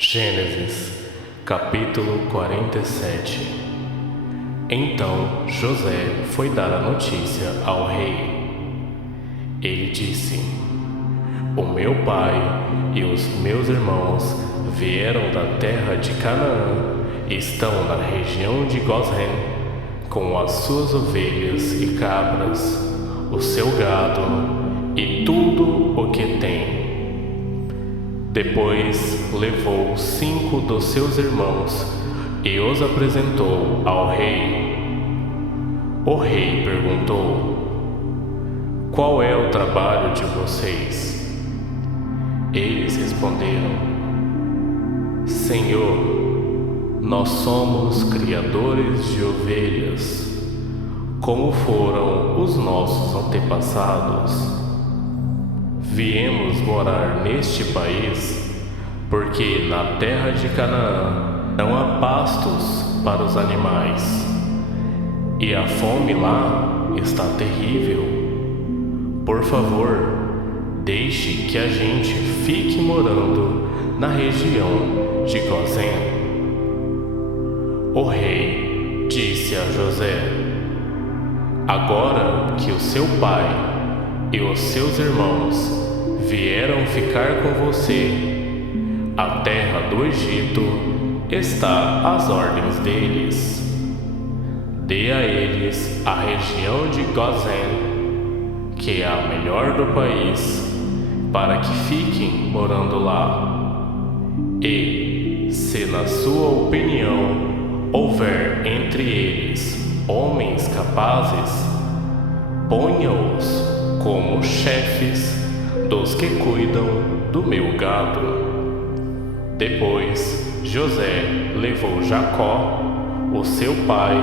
Gênesis, capítulo 47. Então José foi dar a notícia ao rei. Ele disse: O meu pai e os meus irmãos vieram da terra de Canaã e estão na região de Gósen com as suas ovelhas e cabras, o seu gado e tudo o que tem. Depois levou 5 dos seus irmãos e os apresentou ao rei. O rei perguntou: Qual é o trabalho de vocês? Eles responderam: Senhor, nós somos criadores de ovelhas, como foram os nossos antepassados. Viemos morar neste país porque na terra de Canaã não há pastos para os animais e a fome lá está terrível. Por favor, deixe que a gente fique morando na região de Gósen. O rei disse a José: Agora que o seu pai e os seus irmãos vieram ficar com você, a terra do Egito está às ordens deles. Dê a eles a região de Gósen, que é a melhor do país, para que fiquem morando lá. E, se na sua opinião houver entre eles homens capazes, ponha-os como chefes dos que cuidam do meu gado. Depois José levou Jacó, o seu pai,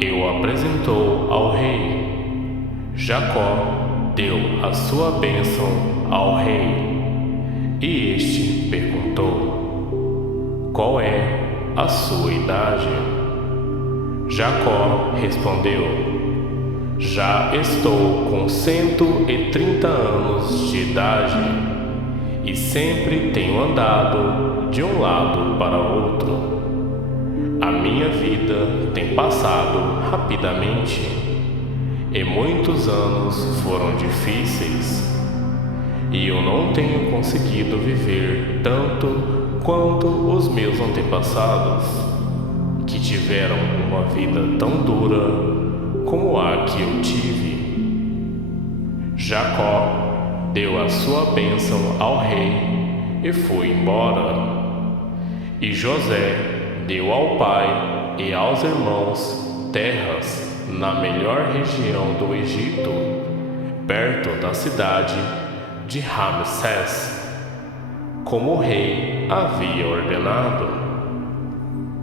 e o apresentou ao rei. Jacó deu a sua bênção ao rei, e este perguntou: Qual é a sua idade? Jacó respondeu: Já estou com 130 anos de idade e sempre tenho andado de um lado para outro. A minha vida tem passado rapidamente e muitos anos foram difíceis, e eu não tenho conseguido viver tanto quanto os meus antepassados, que tiveram uma vida tão dura como a que eu tive. Jacó deu a sua bênção ao rei e foi embora. E José deu ao pai e aos irmãos terras na melhor região do Egito, perto da cidade de Ramsés, como o rei havia ordenado.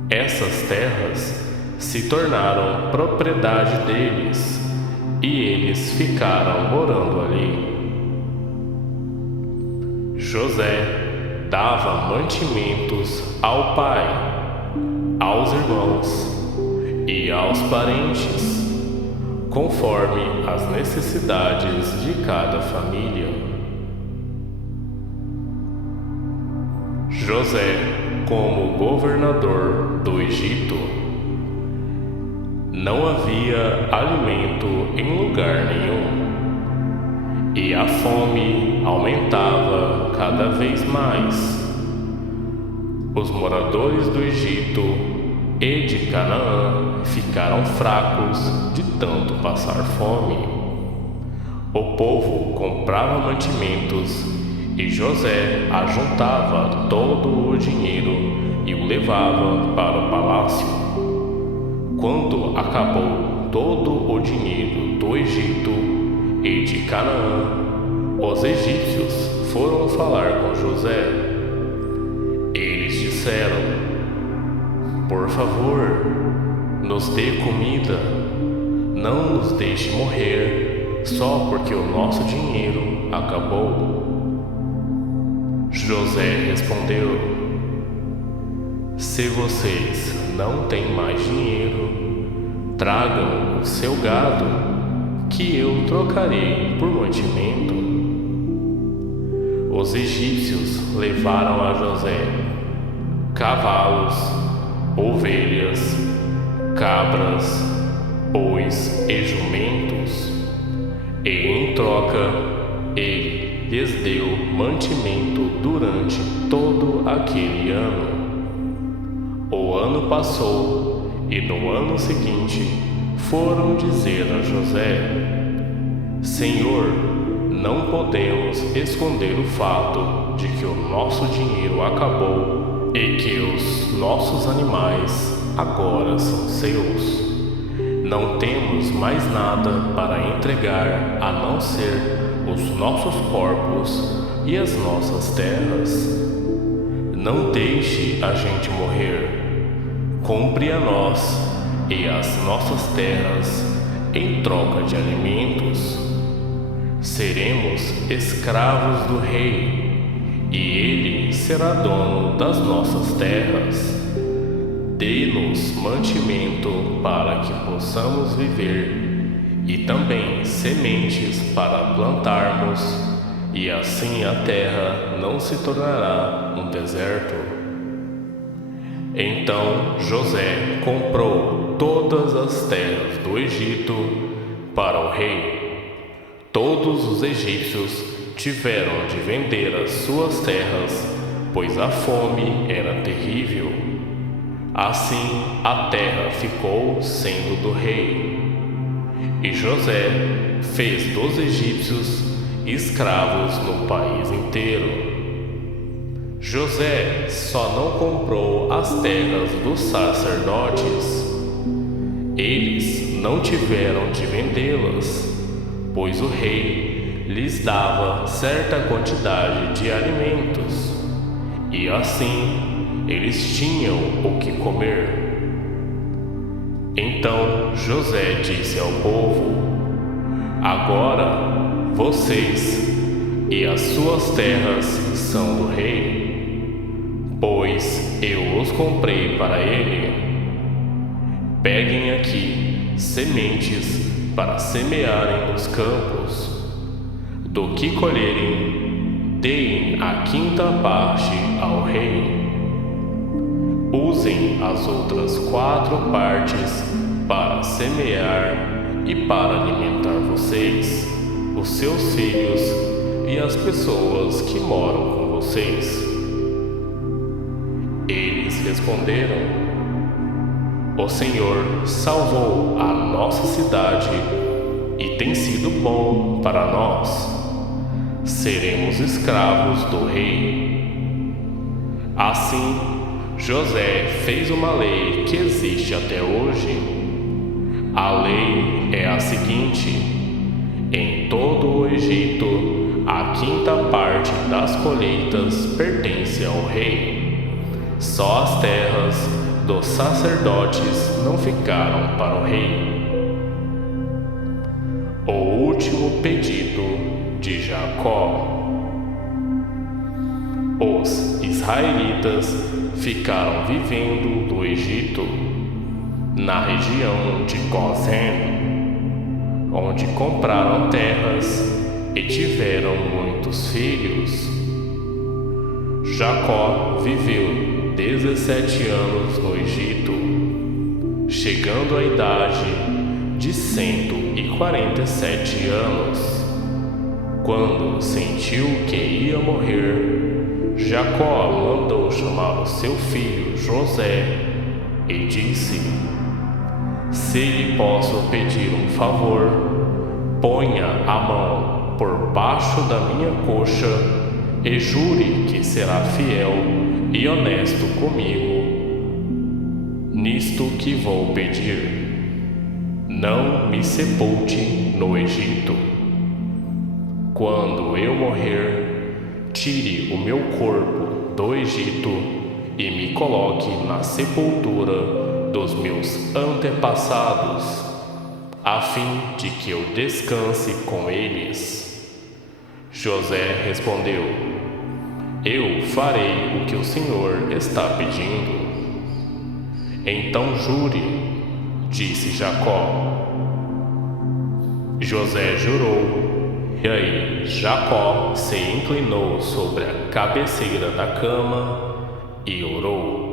Essas terras se tornaram propriedade deles, e eles ficaram morando ali. José dava mantimentos ao pai, aos irmãos e aos parentes, conforme as necessidades de cada família. José, como governador do Egito, não havia alimento em lugar nenhum, e a fome aumentava cada vez mais. Os moradores do Egito e de Canaã ficaram fracos de tanto passar fome. O povo comprava mantimentos e José ajuntava todo o dinheiro e o levava para o palácio. Quando acabou todo o dinheiro do Egito e de Canaã, os egípcios foram falar com José. Eles disseram: Por favor, nos dê comida, não nos deixe morrer só porque o nosso dinheiro acabou. José respondeu: Se vocês não têm mais dinheiro, tragam o seu gado, que eu trocarei por mantimento. Os egípcios levaram a José cavalos, ovelhas, cabras, bois e jumentos, e em troca ele lhes deu mantimento durante todo aquele ano. O ano passou, e no ano seguinte foram dizer a José: Senhor, não podemos esconder o fato de que o nosso dinheiro acabou e que os nossos animais agora são seus. Não temos mais nada para entregar a não ser os nossos corpos e as nossas terras. Não deixe a gente morrer. Compre a nós e as nossas terras em troca de alimentos. Seremos escravos do rei, e ele será dono das nossas terras. Dê-nos mantimento para que possamos viver, e também sementes para plantarmos, e assim a terra não se tornará um deserto. Então José comprou todas as terras do Egito para o rei. Todos os egípcios tiveram de vender as suas terras, pois a fome era terrível. Assim a terra ficou sendo do rei. E José fez dos egípcios escravos no país inteiro. José só não comprou as terras dos sacerdotes. Eles não tiveram de vendê-las, pois o rei lhes dava certa quantidade de alimentos, e assim eles tinham o que comer. Então José disse ao povo: Agora vocês e as suas terras são do rei, pois eu os comprei para ele. Peguem aqui sementes para semearem nos campos. Do que colherem, deem a quinta parte ao rei. Usem as outras 4 partes para semear e para alimentar vocês, os seus filhos e as pessoas que moram com vocês. Eles responderam: O Senhor salvou a nossa cidade e tem sido bom para nós. Seremos escravos do rei. Assim, José fez uma lei que existe até hoje. A lei é a seguinte: em todo o Egito, a quinta parte das colheitas pertence ao rei. Só as terras dos sacerdotes não ficaram para o rei. O último pedido de Jacó. Os israelitas ficaram vivendo do Egito, na região de Gozém, onde compraram terras e tiveram muitos filhos. Jacó viveu 17 anos no Egito, chegando à idade de 147 anos. Quando sentiu que ia morrer, Jacó mandou chamar o seu filho José e disse: Se lhe posso pedir um favor, ponha a mão por baixo da minha coxa e jure que será fiel e honesto comigo nisto que vou pedir. Não me sepulte no Egito. Quando eu morrer, tire o meu corpo do Egito e me coloque na sepultura dos meus antepassados, a fim de que eu descanse com eles. José respondeu: Eu farei o que o Senhor está pedindo. Então jure, disse Jacó. José jurou. E aí Jacó se inclinou sobre a cabeceira da cama e orou: